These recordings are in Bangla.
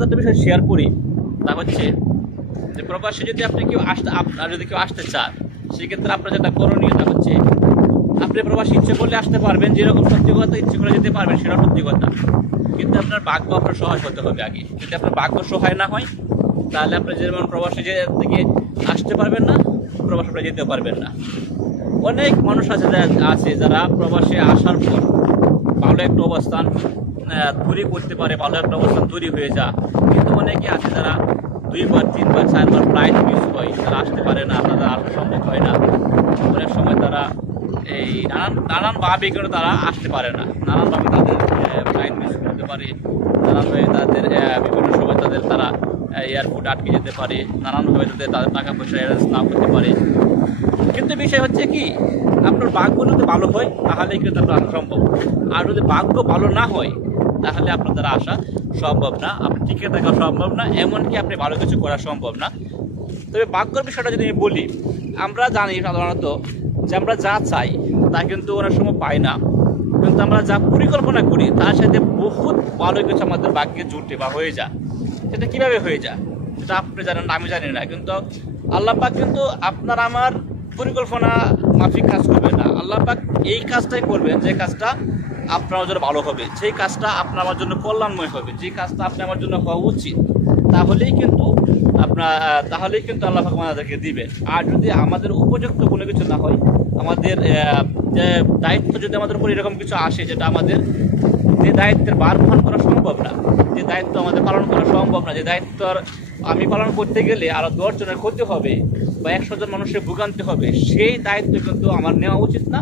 সাথে একটা বিষয় শেয়ার করি, তা হচ্ছে যে প্রবাসে যদি আপনি কেউ আসতে চান, সেক্ষেত্রে আপনার যেটা করণীয় তা হচ্ছে আপনি প্রবাসী ইচ্ছে করলে আসতে পারবেন, যেরকম সত্যি কথা ইচ্ছে করে যেতে পারবেন সেটা সত্যি কথা, কিন্তু আপনার ভাগ্য আপনার সহায় হতে হবে আগে। যদি আপনার ভাগ্য সহায় না হয় তাহলে আপনি যেমন প্রবাসী থেকে আসতে পারবেন না, প্রবাসে আপনি যেতেও পারবেন না। অনেক মানুষ আছে যারা প্রবাসে আসার পর ভালো একটা অবস্থান তৈরি করতে পারে, ভালো একটা অবস্থান তৈরি হয়ে যায়, কিন্তু অনেকে আছে যারা 2 বার 3 বার 4 বার ফ্লাইট মিস হয়, তারা আসতে পারে না, তাদের আসা সম্ভব হয় না। অনেক সময় তারা এই নানানভাবে করে তারা আসতে পারে না, নানানভাবে তাদের ফ্লাইট মিস করতে পারে, নানানভাবে তাদের বিভিন্ন সময় তারা এয়ারপোর্ট আটকে যেতে পারে, নানানভাবে তাদের টাকা পয়সা অ্যারেঞ্জ না করতে পারে। কিন্তু বিষয় হচ্ছে কি, আপনার ভাগ্য যদি ভালো হয় তাহলে কিন্তু আপনার আসা সম্ভব, আর যদি ভাগ্য ভালো না হয় তাহলে আপনার দ্বারা আসা সম্ভব না, আপনি টিকে থাকা সম্ভব না, এমনকি আপনি ভালো কিছু করা সম্ভব না। তবে ভাগ্যের বিষয়টা যদি আমি বলি, আমরা জানি সাধারণত যে আমরা যা চাই তা কিন্তু অনেক সময় পাই না, কিন্তু আমরা যা পরিকল্পনা করি তার সাথে বহুত ভালো কিছু আমাদের ভাগ্যে জুটে বা হয়ে যায়। সেটা কীভাবে হয়ে যায় সেটা আপনি জানেন, আমি জানি না, কিন্তু আল্লাহ পাক কিন্তু আপনার আমার পরিকল্পনা মাফিক কাজ করবে না। আল্লাহ পাক এই কাজটাই করবেন যে কাজটা আপনার জন্য ভালো হবে, যেই কাজটা আপনার আমার জন্য কল্যাণময় হবে, যে কাজটা আপনি আমার জন্য হওয়া উচিত, তাহলেই কিন্তু আল্লাহ পাক আমাদেরকে দিবেন। আর যদি আমাদের উপযুক্ত কোনো কিছু না হয়, আমাদের যে দায়িত্ব যদি আমাদের উপর এরকম কিছু আসে যেটা আমাদের যে দায়িত্বের ভার বহন করা সম্ভব না, যে দায়িত্ব আমাদের পালন করা সম্ভব না, যে দায়িত্ব আমি পালন করতে গেলে আরও 10 জনের ক্ষতি হবে বা 100 জন মানুষের ভোগান্তি হবে, সেই দায়িত্ব কিন্তু আমার নেওয়া উচিত না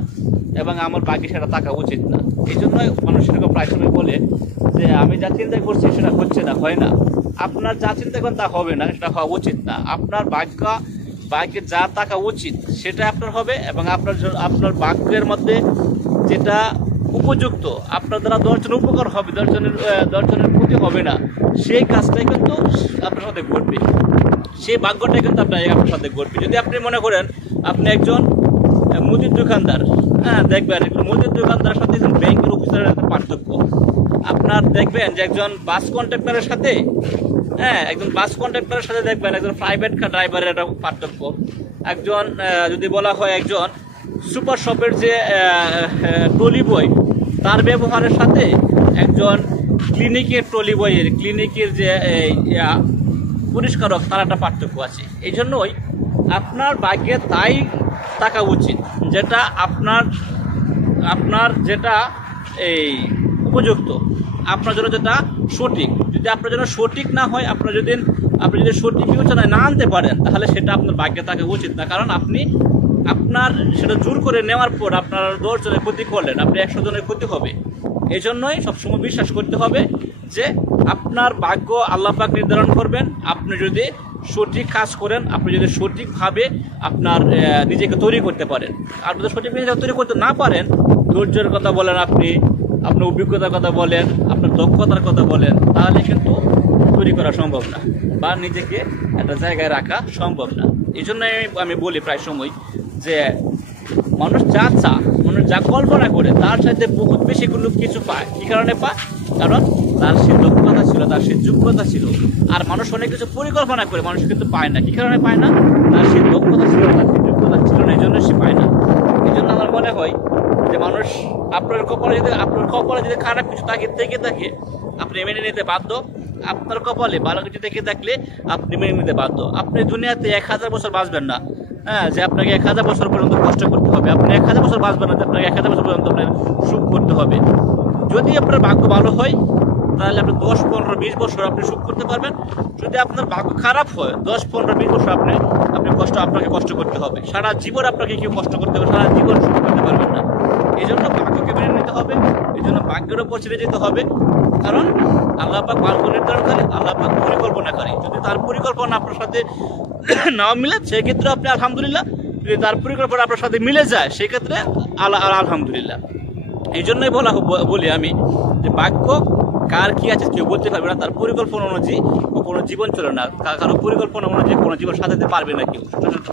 এবং আমার ভাগ্যে সেটা থাকা উচিত না। এই জন্যই মানুষ এরকম প্রায় সময় বলে যে আমি যা চিন্তা করছি সেটা হচ্ছে না, হয় না। আপনার যা চিন্তা করেন তা হবে না, সেটা হওয়া উচিত না। আপনার ভাগ্যে যা থাকা উচিত সেটা আপনার হবে, এবং আপনার ভাগ্যের মধ্যে যেটা উপযুক্ত, আপনার দ্বারা 10 জনের উপকার হবে, 10 জনের ক্ষতি হবে না, সেই কাজটাই কিন্তু আপনার সাথে ঘটবে, সেই ভাগ্যটাই কিন্তু আপনার সাথে ঘটবে। যদি আপনি মনে করেন আপনি একজন মুদির দোকানদার, দেখবেন মুদির দোকানদারের সাথে একজন ব্যাংকের অফিসারের একটা পার্থক্য। আপনার দেখবেন যে একজন বাস কন্ট্রাক্টরের সাথে দেখবেন একজন প্রাইভেট কার ড্রাইভারের একটা পার্থক্য। একজন যদি বলা হয় একজন সুপার শপের যে ট্রলি বয়, তার ব্যবহারের সাথে একজন ক্লিনিকের যে পরিষ্কারক, তার একটা পার্থক্য আছে। এই জন্যই আপনার ভাগ্যে তাই থাকা উচিত যেটা আপনার যেটা এই উপযুক্ত, আপনার জন্য যেটা সঠিক। যদি আপনার জন্য সঠিক না হয়, আপনি যদি সঠিক বিবেচনায় না আনতে পারেন, তাহলে সেটা আপনার ভাগ্যে থাকা উচিত না। কারণ আপনার সেটা জোর করে নেওয়ার পর আপনার 10 জনের ক্ষতি করলেন, আপনি 100 জনের ক্ষতি হবে। এই জন্যই সবসময় বিশ্বাস করতে হবে যে আপনার ভাগ্য আল্লাহ পাক নির্ধারণ করবেন। আপনি যদি সঠিক কাজ করেন, আপনি যদি সঠিকভাবে আপনার নিজেকে তৈরি করতে পারেন। আপনি যদি সঠিকভাবে তৈরি করতে না পারেন, ধৈর্যের কথা বলেন, আপনি আপনার অভিজ্ঞতার কথা বলেন, আপনার দক্ষতার কথা বলেন, তাহলে কিন্তু তৈরি করা সম্ভব না বা নিজেকে একটা জায়গায় রাখা সম্ভব না। এই জন্যই আমি বলি প্রায় সময় যে মানুষ যা কল্পনা করে তার সাথে বহুত বেশি কোনো কিছু পায়। কী কারণে পায়? কারণ তার সে দক্ষতা ছিল, তার সে যোগ্যতা ছিল। আর মানুষ অনেক কিছু পরিকল্পনা করে, মানুষ কিন্তু পায় না। কী কারণে পায় না? তার সে দক্ষতা ছিল না, তার সে যোগ্যতা ছিল না, এই জন্য সে পায় না। এই জন্য আমার মনে হয় যে মানুষ আপনার কপালে যদি খারাপ কিছু থেকে থাকে, আপনি মেনে নিতে বাধ্য। আপনার কপালে ভালো কিছু থেকে থাকলে আপনি মেনে নিতে বাধ্য। আপনি দুনিয়াতে 1000 বছর বাঁচবেন না, যে আপনাকে 1000 বছর পর্যন্ত কষ্ট করতে হবে। আপনি 1000 বছর বাঁচবেন না, আপনাকে 1000 বছর পর্যন্ত আপনার সুখ করতে হবে। যদি আপনার ভাগ্য ভালো হয় তাহলে আপনি 10, 15, 20 বছর আপনি সুখ করতে পারবেন। যদি আপনার ভাগ্য খারাপ হয়, 10, 15, 20 বছর আপনাকে কষ্ট করতে হবে। সারা জীবন আপনাকে কেউ কষ্ট করতে হবে, সারা জীবন সুখ করতে পারবেন না। এই জন্য ভাগ্যকে মেনে নিতে হবে, এই জন্য ভাগ্যের উপর ছেড়ে যেতে হবে। কারণ আল্লাহ পাক ভাগ্য নির্ধারণকারী, আল্লাহ পাক পরিকল্পনাকারী। যদি তার পরিকল্পনা আপনার সাথে নাও মিলে, সেক্ষেত্রে আপনি আলহামদুলিল্লাহ। যদি তার পরিকল্পনা আপনার সাথে মিলে যায়, সেক্ষেত্রে আলহামদুলিল্লাহ। এই জন্যই বলি আমি যে ভাগ্য কার কি আছে কেউ বলতে পারবে না। তার পরিকল্পনা অনুযায়ী কোনো জীবন চলে না, কারো পরিকল্পনা অনুযায়ী কোনো জীবন সাজাতে পারবে না কেউ,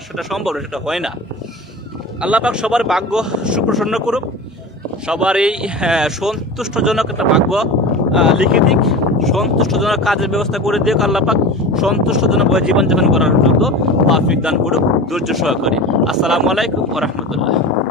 সেটা সম্ভব না, সেটা হয় না। আল্লাহ পাক সবার ভাগ্য সুপ্রসন্ন করুক, সবার এই সন্তুষ্টজনক একটা ভাগ্য লিখে দিক, সন্তুষ্টজনক কাজের ব্যবস্থা করে দিক আল্লাহ পাক, সন্তুষ্টজনক জীবনযাপন করার জন্য তৌফিক দান করুক ধৈর্য সহকারে। আসসালামু আলাইকুম ওয়া রাহমাতুল্লাহ।